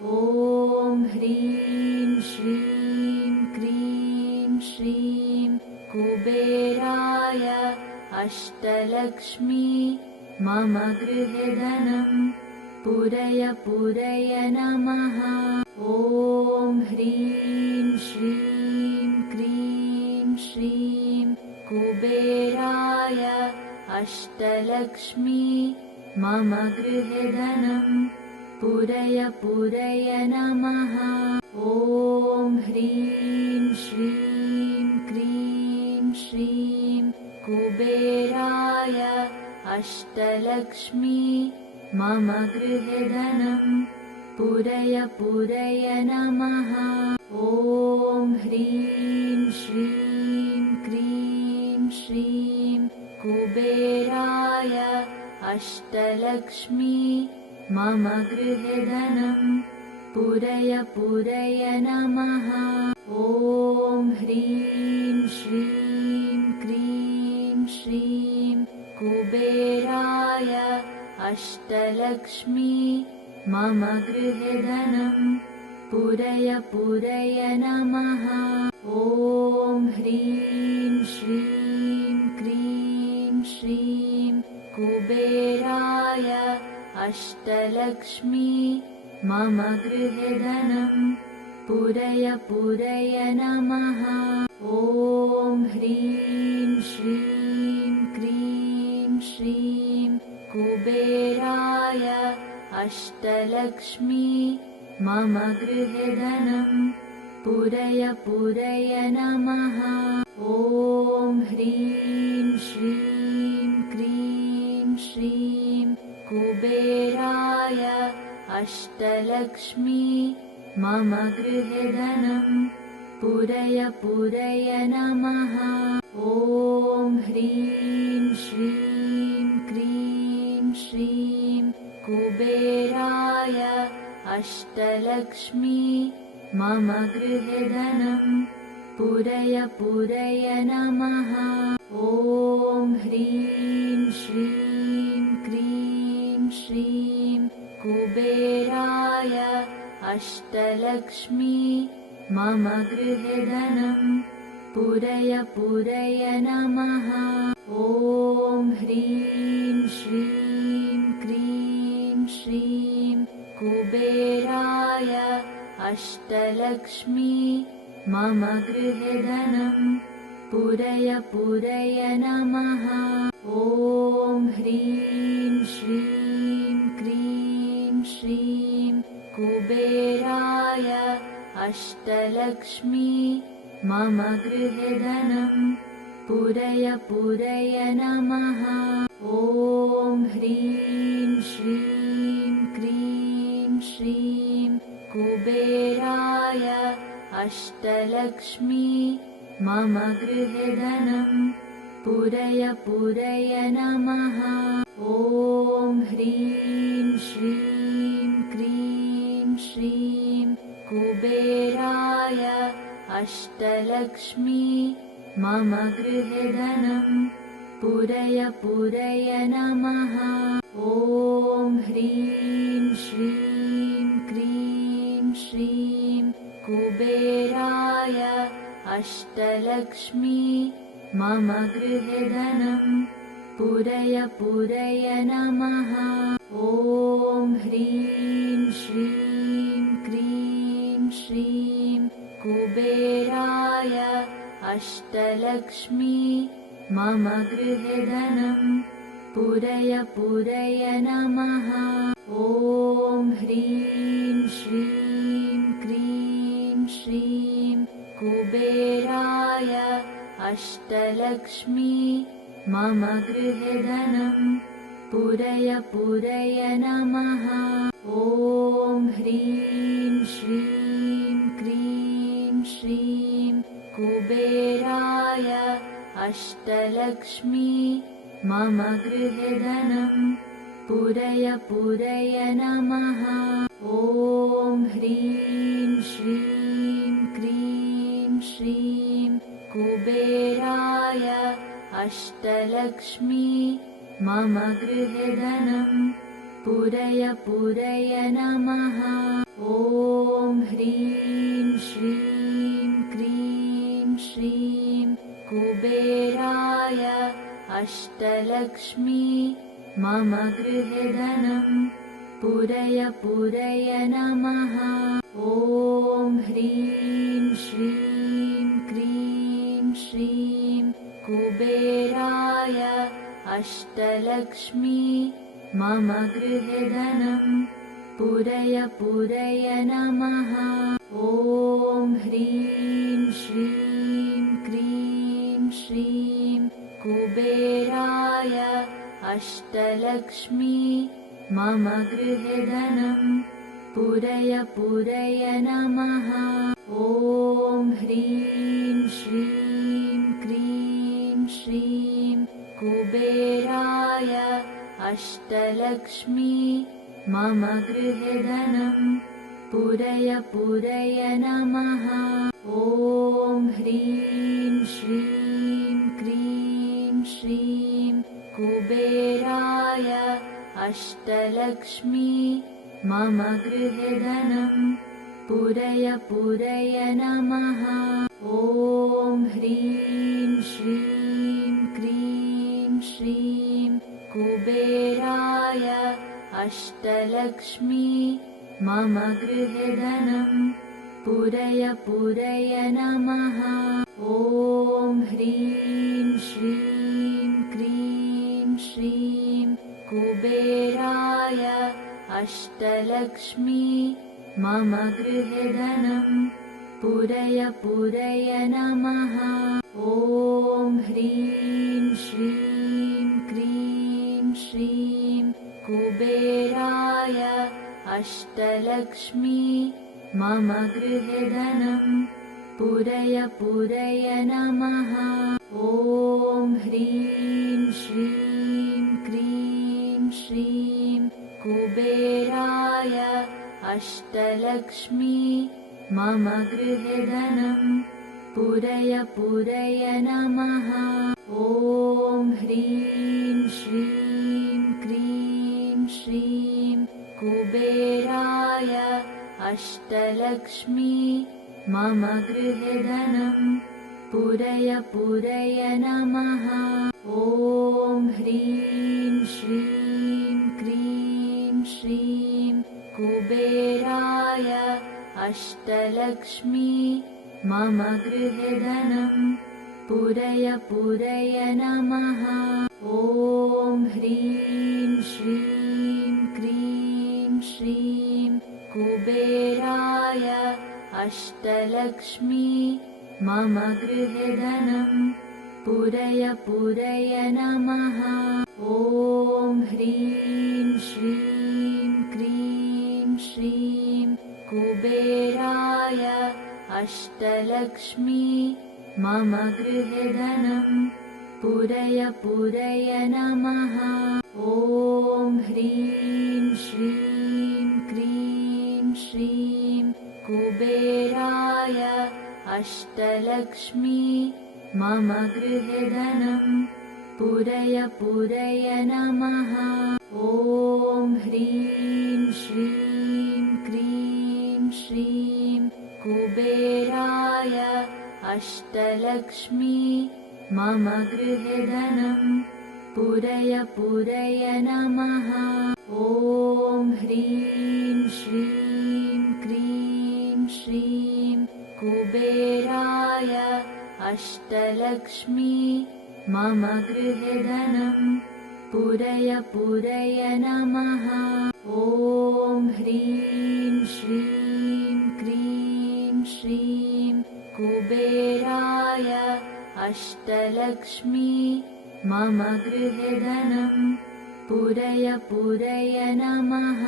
ॐ ह्रीं श्रीं क्रीं श्रीं कुबेराय अष्टलक्ष्मी मम गृहे धनं पूरय पूरय नमः। ॐ ह्रीं श्रीं क्रीं श्रीं कुबेराय अष्टलक्ष्मी मम गृहे धनं पूरय पूरय नमः। ॐ ह्रीं श्रीं क्रीं श्रीं कुबेराय अष्टलक्ष्मी मम गृहे धनं पूरय पूरय नमः। ॐ ह्रीं श्रीं क्रीं श्रीं कुबेराय अष्टलक्ष्मी मम गृहे धनं पूरय पूरय नमः। ॐ ह्रीं श्रीं क्रीं श्रीं कुबेराय अष्टलक्ष्मी मम गृहे धनं पूरय पूरय नमः। ॐ ह्रीं श्रीं क्रीं श्रीं कुबेराय अष्टलक्ष्मी मम गृहे धनं पूरय पूरय नमः। ॐ ह्रीं श्रीं क्रीं श्रीं कुबेराय अष्टलक्ष्मी मम गृहे धनं पूरय पूरय नमः। ॐ ह्रीं श्रीं क्रीं श्रीं कुबेराय अष्टलक्ष्मी मम गृहे धनं पूरय पूरय नमः। ॐ ह्रीं श्रीं क्रीं श्रीं कुबेराय अष्टलक्ष्मी मम गृहे धनं पूरय पूरय नमः। ॐ ह्रीं श्रीं क्रीं श्रीं कुबेराय अष्टलक्ष्मी मम गृहे धनं पूरय पूरय नमः। ॐ ह्रीं श्रीं क्रीं श्रीं कुबेराय अष्टलक्ष्मी मम गृहे धनं पूरय पूरय नमः। ॐ ह्रीं श्रीं क्रीं श्रीं कुबेराय अष्टलक्ष्मी मम गृहे धनं पूरय पूरय नमः। ॐ ह्रीं श्रीं क्रीं श्रीं कुबेराय अष्टलक्ष्मी मम गृहे धनं पूरय पूरय नमः। ॐ ह्रीं श्रीं क्रीं श्रीं कुबेराय अष्टलक्ष्मी मम गृहे धनं पूरय पूरय नमः। ॐ ह्रीं श्रीं क्रीं श्रीं कुबेराय अष्टलक्ष्मी मम गृहे धनं पूरय पूरय नमः। ॐ ह्रीं श्रीं क्रीं श्रीं कुबेराय अष्टलक्ष्मी मम गृहे धनं पूरय पूरय नमः। ॐ ह्रीं श्रीं क्रीं श्रीं कुबेराय अष्टलक्ष्मी मम गृहे धनं पूरय पूरय नमः। ॐ ह्रीं श्रीं क्रीं श्रीं कुबेराय अष्टलक्ष्मी मम गृहे धनं पूरय पूरय नमः। ॐ ह्रीं श्रीं क्रीं श्रीं कुबेराय अष्टलक्ष्मी मम गृहे धनं पूरय पूरय नमः। ॐ अष्टलक्ष्मी मम गृहे धनं पूरय पूरय नमः। ॐ ह्रीं श्रीं क्रीं श्रीं कुबेराय अष्टलक्ष्मी मम गृहे धनं पूरय पूरय नमः। ॐ ह्रीं श्रीं क्रीं श्रीं कुबेराय अष्टलक्ष्मी मम गृहे धनं पूरय पूरय नमः। ॐ ह्रीं श्रीं क्रीं श्रीं कुबेराय अष्टलक्ष्मी मम गृहे धनं पूरय पूरय नमः। ॐ ह्रीं श्रीं क्रीं श्रीं कुबेराय अष्टलक्ष्मी मम गृहे धनं पूरय पूरय नमः। ॐ ह्रीं श्रीं क्रीं श्रीं कुबेराय अष्टलक्ष्मी मम गृहे धनं पूरय पूरय नमः। ॐ ह्रीं श्रीं क्रीं श्रीं कुबेराय अष्टलक्ष्मी मम गृहे धनं पूरय पूरय नमः। ॐ ह्रीं श्रीं क्रीं श्रीं कुबेराय अष्टलक्ष्मी मम गृहे धनं पूरय पूरय नमः। ॐ ह्रीं श्रीं क्रीं श्रीं कुबेराय अष्टलक्ष्मी मम गृहे धनं पूरय पूरय नमः। ॐ ह्रीं श्रीं क्रीं श्रीं कुबेराय अष्टलक्ष्मी मम गृहे धनं पूरय पूरय नमः। ॐ ह्रीं श्रीं क्रीं श्रीं कुबेराय अष्टलक्ष्मी मम गृहे धनं पूरय पूरय नमः। ॐ ह्रीं श्रीं क्रीं श्रीं कुबेराय अष्टलक्ष्मी मम गृहे धनं पूरय पूरय नमः। ॐ ह्रीं श्रीं क्रीं श्रीं कुबेराय अष्टलक्ष्मी मम गृहे धनं पूरय पूरय नमः। ॐ ह्रीं श्रीं क्रीं श्रीं कुबेराय अष्टलक्ष्मी मम गृहे धनं पूरय पूरय नमः। ॐ ह्रीं श्रीं क्रीं श्रीं कुबेराय अष्टलक्ष्मी मम गृहे धनं पूरय पूरय नमः। ॐ ह्रीं श्रीं क्रीं श्रीं कुबेराय अष्टलक्ष्मी मम गृहे धनं पूरय पूरय नमः। ॐ ह्रीं श्रीं क्रीं श्रीं कुबेराय अष्टलक्ष्मी मम गृहे धनं पूरय पूरय नमः।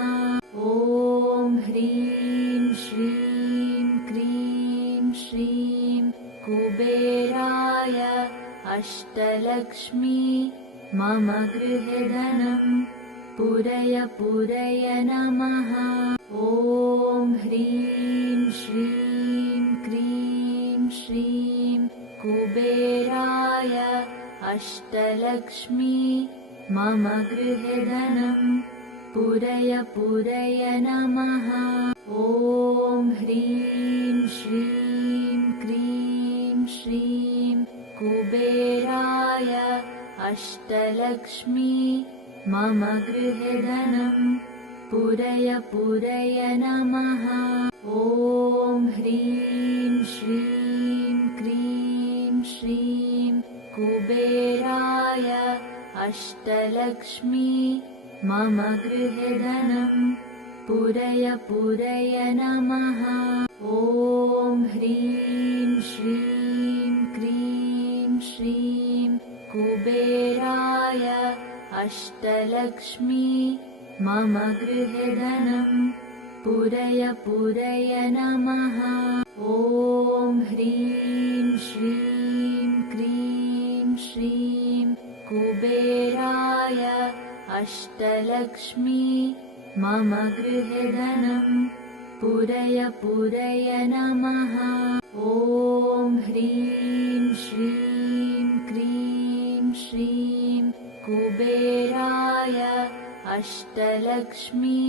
ॐ ह्रीं श्रीं क्रीं श्रीं कुबेराय अष्टलक्ष्मी मम गृहे धनं पूरय पूरय नमः। ॐ ह्रीं श्रीं क्रीं श्रीं कुबेराय अष्टलक्ष्मी मम गृहे धनं पूरय पूरय नमः। ॐ ह्रीं श्रीं क्रीं श्रीं कुबेराय अष्टलक्ष्मी मम गृहे धनं पूरय पूरय नमः। ॐ ह्रीं श्रीं क्रीं श्रीं कुबेराय अष्टलक्ष्मी मम गृहे धनं पूरय पूरय नमः। ॐ ह्रीं श्रीं क्रीं श्रीं कुबेराय अष्टलक्ष्मी मम गृहे धनं पूरय पूरय नमः। ॐ ह्रीं श्रीं क्रीं श्रीं कुबेराय अष्टलक्ष्मी मम गृहे धनं पूरय पूरय नमः। ॐ ह्रीं श्रीं क्रीं श्रीं कुबेराय अष्टलक्ष्मी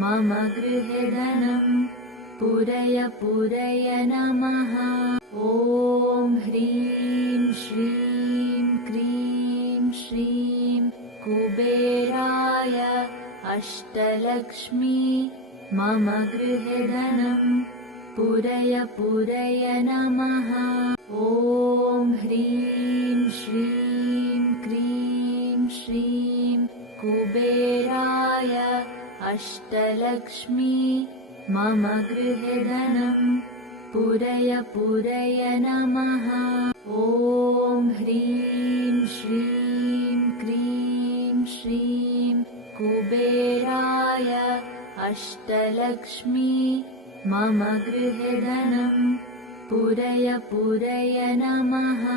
मम गृहे धनं पूरय पूरय नमः। ॐ ह्रीं श्रीं क्रीं श्रीं कुबेराय अष्टलक्ष्मी मम गृहे धनं पूरय पूरय नमः। ॐ ह्रीं श्रीं क्रीं श्रीं कुबेराय अष्टलक्ष्मी मम गृहे धनं पूरय पूरय नमः। ॐ ह्रीं श्रीं क्रीं श्रीं कुबेराय अष्टलक्ष्मी मम गृहे धनं पूरय पूरय नमः।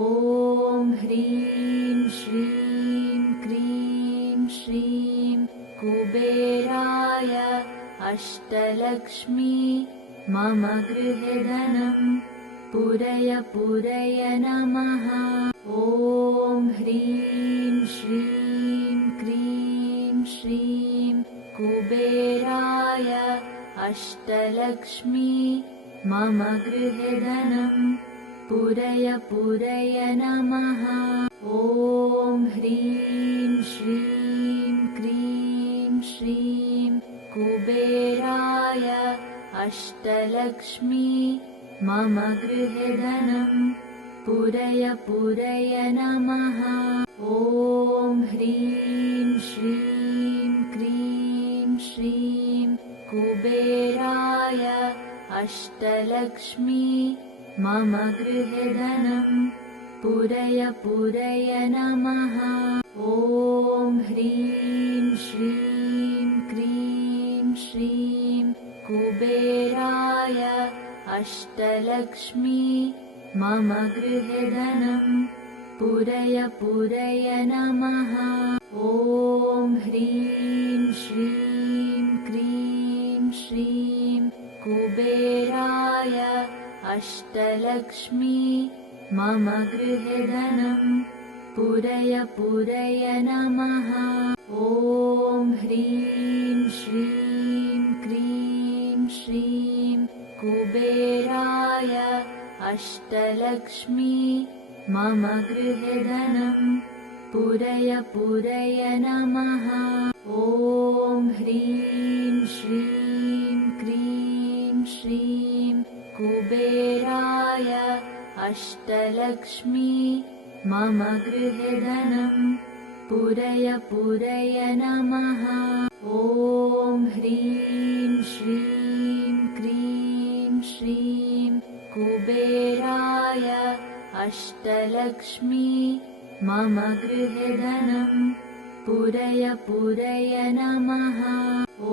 ॐ ह्रीं श्रीं क्रीं श्रीं कुबेराय अष्टलक्ष्मी मम गृहे धनं पूरय पूरय नमः। ॐ ह्रीं श्रीं क्रीं श्रीं कुबेराय अष्टलक्ष्मी मम गृहे धनं पूरय पूरय नमः। ॐ ह्रीं श्रीं क्रीं श्रीं कुबेराय अष्टलक्ष्मी मम गृहे धनं पूरय पूरय नमः। ॐ ह्रीं श्रीं क्रीं श्रीं कुबेराय अष्टलक्ष्मी मम गृहे धनं पूरय पूरय नमः। ॐ ह्रीं श्रीं क्रीं श्रीं कुबेराय अष्टलक्ष्मी मम गृहे धनं पूरय पूरय नमः। ॐ ह्रीं श्रीं क्रीं श्रीं कुबेराय अष्टलक्ष्मी मम गृहे धनं पूरय पूरय नमः। ॐ ह्रीं श्रीं क्रीं श्रीं कुबेराय अष्टलक्ष्मी मम गृहे धनं पूरय पूरय नमः। ॐ ह्रीं श्रीं क्रीं श्रीं कुबेराय अष्टलक्ष्मी मम गृहे धनं पूरय पूरय नमः। ॐ ह्रीं श्रीं क्रीं श्रीं कुबेराय अष्टलक्ष्मी मम गृहे धनं पूरय पूरय नमः।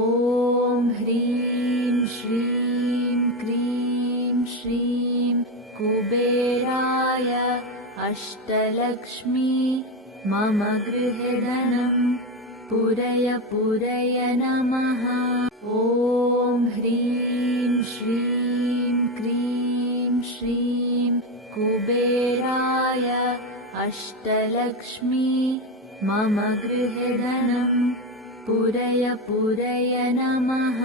ॐ ह्रीं श्रीं क्रीं श्रीं कुबेराय अष्टलक्ष्मी मम गृहे धनं पूरय पूरय नमः। ॐ ह्रीं श्रीं क्रीं श्रीं कुबेराय अष्टलक्ष्मी मम गृहे धनं पूरय पूरय नमः।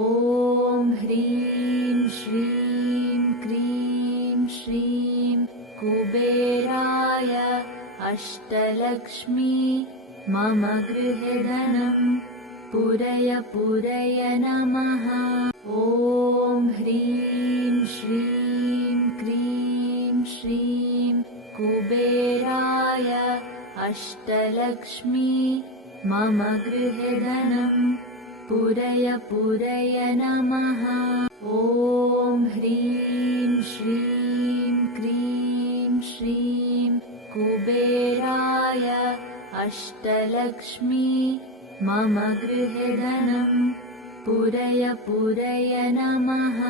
ॐ ह्रीं श्रीं क्रीं श्रीं कुबेराय अष्टलक्ष्मी मम गृहे धनं पूरय पूरय नमः। ॐ ह्रीं श्रीं क्रीं श्रीं कुबेराय अष्टलक्ष्मी मम गृहे धनं पूरय पूरय नमः। ॐ ह्रीं श्रीं क्रीं श्रीं कुबेराय अष्टलक्ष्मी मम गृहे धनं पूरय पूरय नमः।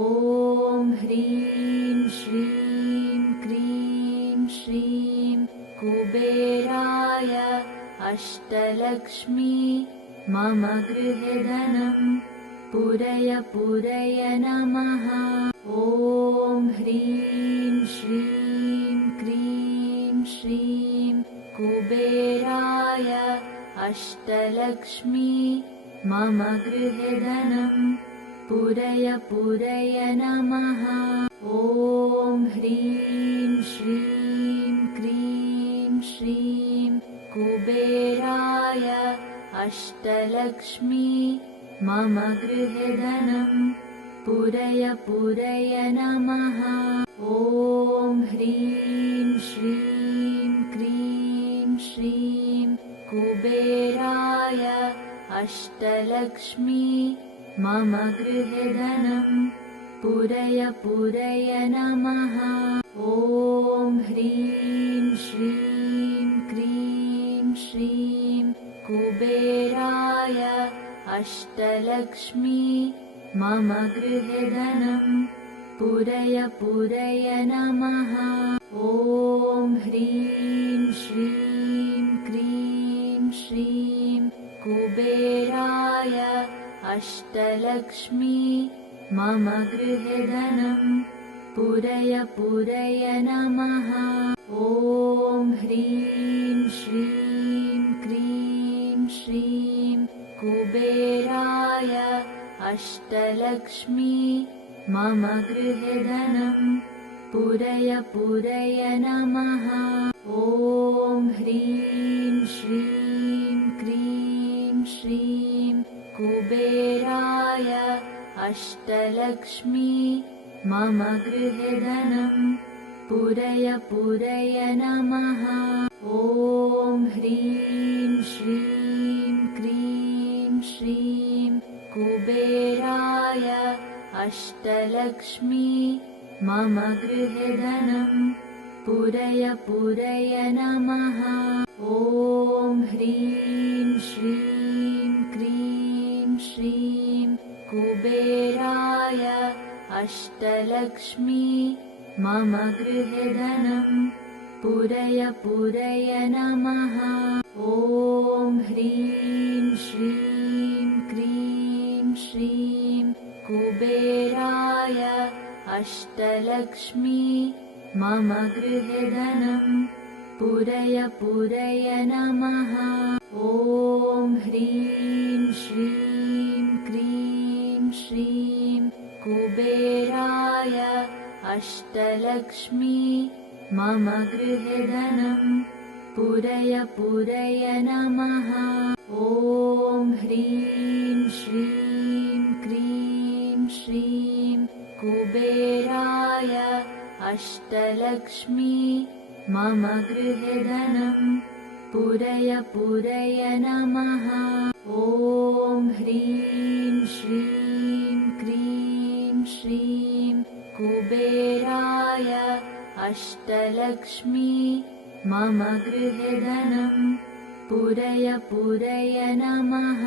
ॐ ह्रीं श्रीं क्रीं श्रीं कुबेराय अष्टलक्ष्मी मम गृहे धनं पूरय पूरय नमः। ॐ ह्रीं श्रीं क्रीं श्रीं कुबेराय अष्टलक्ष्मी मम गृहे धनं पूरय पूरय नमः। ॐ ह्रीं श्रीं क्रीं श्रीं कुबेराय अष्टलक्ष्मी मम गृहे धनं पूरय पूरय नमः। ॐ ह्रीं श्रीं क्रीं श्रीं कुबेराय अष्टलक्ष्मी मम गृहे धनं पूरय पूरय नमः। ॐ ह्रीं श्रीं क्रीं श्रीं कुबेराय अष्टलक्ष्मी मम गृहे धनं पूरय पूरय नमः। ॐ ह्रीं श्रीं क्रीं श्रीं कुबेराय अष्टलक्ष्मी मम गृहे धनं पूरय पूरय नमः। ॐ ह्रीं श्रीं क्रीं श्रीं कुबेराय अष्टलक्ष्मी मम गृहे धनं पूरय पूरय नमः। ॐ ह्रीं श्रीं क्रीं श्रीं कुबेराय अष्टलक्ष्मी मम गृहे धनं पूरय पूरय नमः। ॐ ह्रीं श्रीं क्रीं श्रीं कुबेराय अष्टलक्ष्मी मम गृहे धनं पूरय पूरय नमः। ॐ ह्रीं श्रीं क्रीं श्रीं कुबेराय अष्टलक्ष्मी मम गृहे धनं पूरय पूरय नमः। ॐ ह्रीं श्रीं क्रीं श्रीं कुबेराय अष्टलक्ष्मी मम गृहे धनं पूरय पूरय नमः। ॐ ह्रीं श्रीं क्रीं श्रीं कुबेराय अष्टलक्ष्मी मम गृहे धनं पूरय पूरय नमः। ॐ ह्रीं श्रीं क्रीं श्रीं कुबेराय अष्टलक्ष्मी मम गृहे धनं पूरय पूरय नमः। ॐ ह्रीं श्रीं क्रीं श्रीं कुबेराय अष्टलक्ष्मी मम गृहे धनं पूरय पूरय नमः।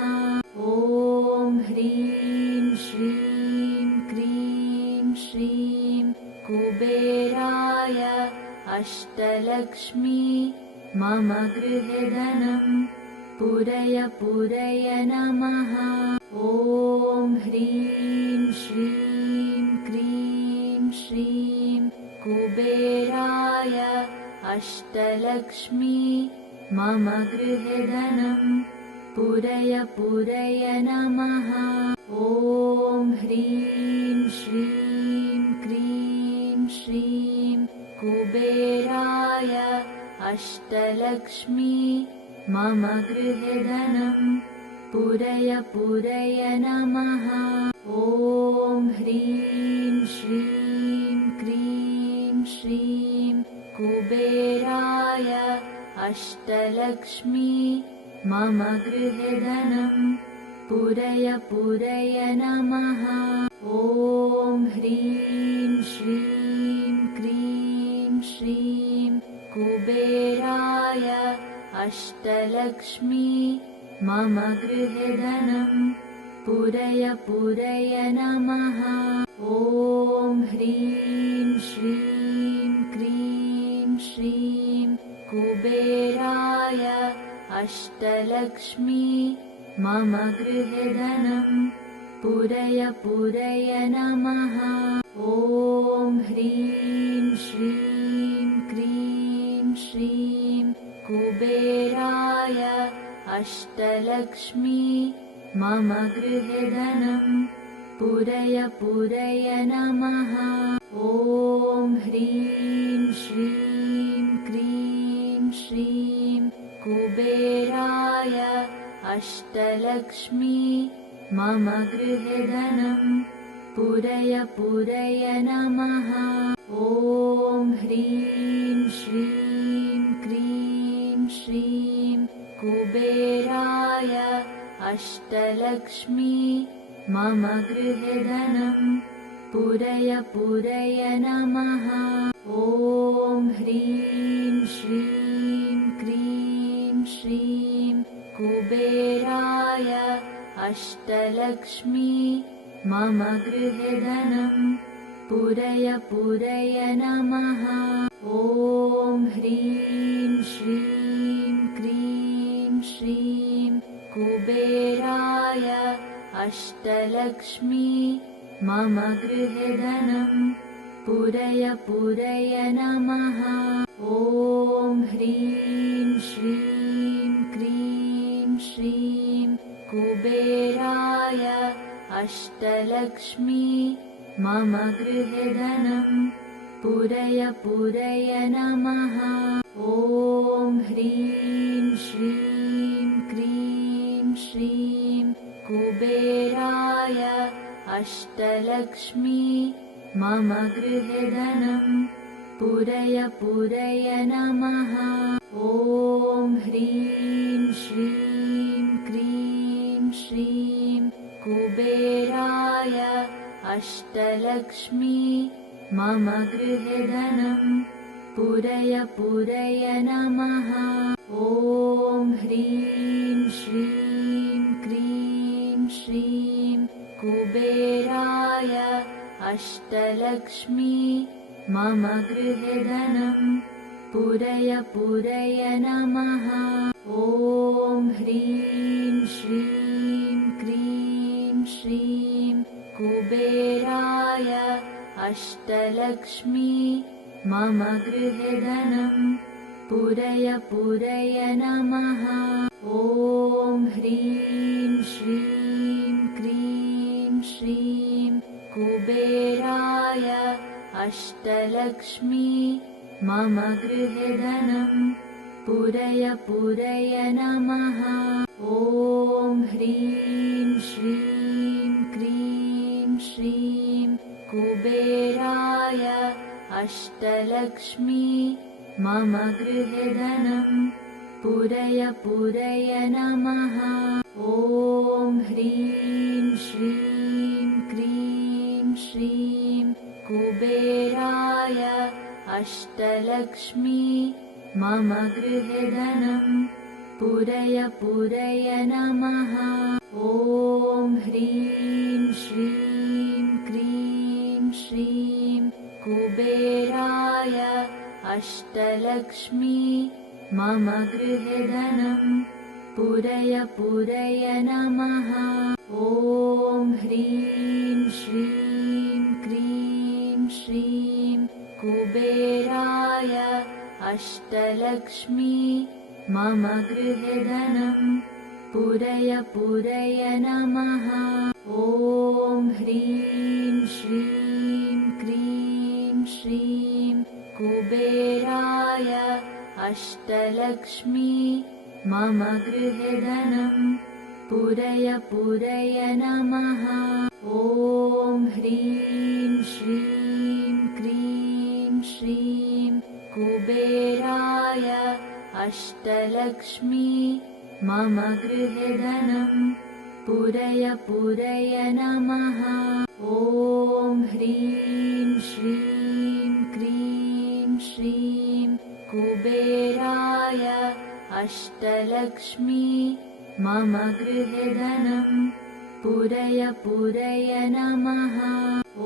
ॐ ह्रीं श्रीं क्रीं श्रीं कुबेराय अष्टलक्ष्मी मम गृहे धनं पूरय पूरय नमः। ॐ ह्रीं श्रीं क्रीं श्रीं कुबेराय अष्टलक्ष्मी मम गृहे धनं पूरय पूरय नमः। ॐ ह्रीं श्रीं क्रीं श्रीं कुबेराय अष्टलक्ष्मी मम गृहे धनं पूरय पूरय नमः। ॐ ह्रीं श्रीं क्रीं श्रीं कुबेराय अष्टलक्ष्मी मम गृहे धनं पूरय पूरय नमः। ॐ ह्रीं श्रीं क्रीं श्रीं कुबेराय अष्टलक्ष्मी मम गृहे धनं पूरय पूरय नमः। ॐ ह्रीं श्रीं क्रीं श्रीं कुबेराय अष्टलक्ष्मी मम गृहे धनं पूरय पूरय नमः। ॐ ह्रीं श्रीं क्रीं श्रीं कुबेराय अष्टलक्ष्मी मम गृहे धनं पूरय पूरय नमः। ॐ ह्रीं श्रीं क्रीं श्रीं कुबेराय अष्टलक्ष्मी मम गृहे धनं पूरय पूरय नमः। ॐ ह्रीं श्रीं क्रीं श्रीं कुबेराय अष्टलक्ष्मी मम गृहे धनं पूरय पूरय नमः। ॐ ह्रीं श्रीं क्रीं श्रीं कुबेराय अष्टलक्ष्मी मम गृहे धनं पूरय पूरय नमः। ॐ ह्रीं श्रीं क्रीं श्रीं कुबेराय अष्टलक्ष्मी मम गृहे धनं पूरय पूरय नमः। ॐ ह्रीं श्रीं क्रीं श्रीं कुबेराय अष्टलक्ष्मी मम गृहे धनं पूरय पूरय नमः। ॐ ह्रीं श्रीं क्रीं श्रीं कुबेराय अष्टलक्ष्मी मम गृहे धनं पूरय पूरय नमः। ॐ ह्रीं श्रीं क्रीं श्रीं कुबेराय अष्टलक्ष्मी मम गृहे धनं पूरय पूरय नमः। ॐ ह्रीं श्रीं क्रीं श्रीं कुबेराय अष्टलक्ष्मी मम गृहे धनं पूरय पूरय नमः। ॐ ह्रीं श्रीं क्रीं श्रीं कुबेराय अष्टलक्ष्मी मम गृहे धनं पूरय पूरय नमः। ॐ ह्रीं श्रीं क्रीं श्रीं कुबेराय अष्टलक्ष्मी मम गृहे धनं पूरय पूरय नमः। ॐ ह्रीं श्रीं क्रीं श्रीं कुबेराय अष्टलक्ष्मी मम गृहे धनं पूरय पूरय नमः। ॐ ह्रीं श्रीं क्रीं श्रीं कुबेराय अष्टलक्ष्मी मम गृहे धनं पूरय पूरय नमः। ॐ ह्रीं श्रीं क्रीं श्रीं कुबेराय अष्टलक्ष्मी मम गृहे धनं पूरय पूरय नमः। ॐ ह्रीं श्रीं क्रीं श्रीं कुबेराय अष्टलक्ष्मी मम गृहे धनं पूरय पूरय नमः। ॐ ह्रीं श्रीं क्रीं श्रीं कुबेराय अष्टलक्ष्मी मम गृहे धनं पूरय पूरय नमः। ॐ ह्रीं श्रीं क्रीं श्रीं कुबेराय अष्टलक्ष्मी मम गृहे धनं पूरय पूरय नमः। ॐ ह्रीं श्रीं क्रीं श्रीं कुबेराय अष्टलक्ष्मी मम गृहे धनं पूरय पूरय नमः।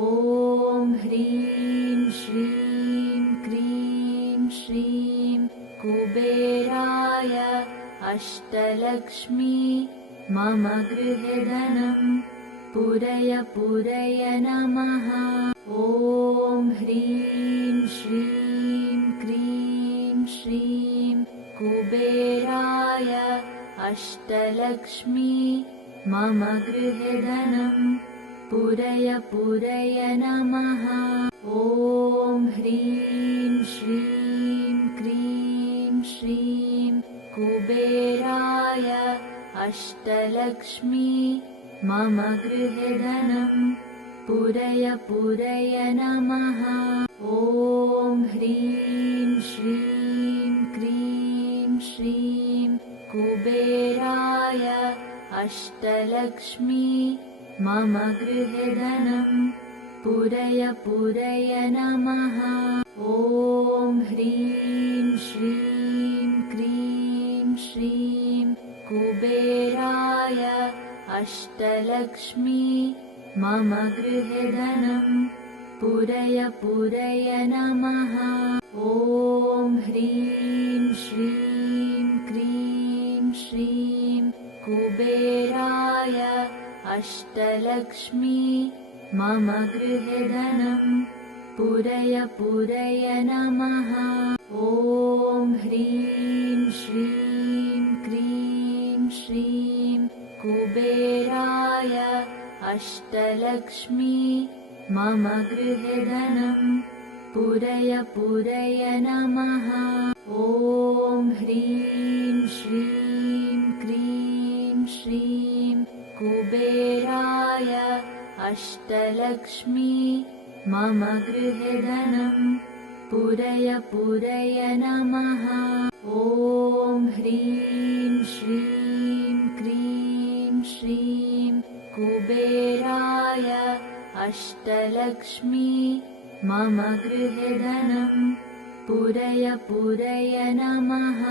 ॐ ह्रीं श्रीं क्रीं श्रीं कुबेराय अष्टलक्ष्मी मम गृहे धनं पूरय पूरय नमः। ॐ ह्रीं श्रीं क्रीं श्रीं कुबेराय अष्टलक्ष्मी मम गृहे धनं पूरय पूरय नमः। ॐ ह्रीं श्रीं क्रीं श्रीं कुबेराय अष्टलक्ष्मी मम गृहे धनं पूरय पूरय नमः। ॐ ह्रीं श्रीं क्रीं श्रीं कुबेराय अष्टलक्ष्मी मम गृहे धनं पूरय पूरय नमः। ॐ ह्रीं श्रीं क्रीं श्रीं कुबेराय अष्टलक्ष्मी मम गृहे धनं पूरय पूरय नमः। ॐ ह्रीं श्रीं क्रीं श्रीं कुबेराय अष्टलक्ष्मी मम गृहे धनं पूरय पूरय नमः। ॐ ह्रीं श्रीं क्रीं श्रीं कुबेराय अष्टलक्ष्मी मम गृहे धनं पूरय पूरय नमः। ॐ ह्रीं श्रीं क्रीं श्रीं कुबेराय अष्टलक्ष्मी मम गृहे धनं पूरय पूरय नमः। ॐ ह्रीं श्रीं क्रीं श्रीं कुबेराय अष्टलक्ष्मी मम गृहे धनं पूरय पूरय नमः।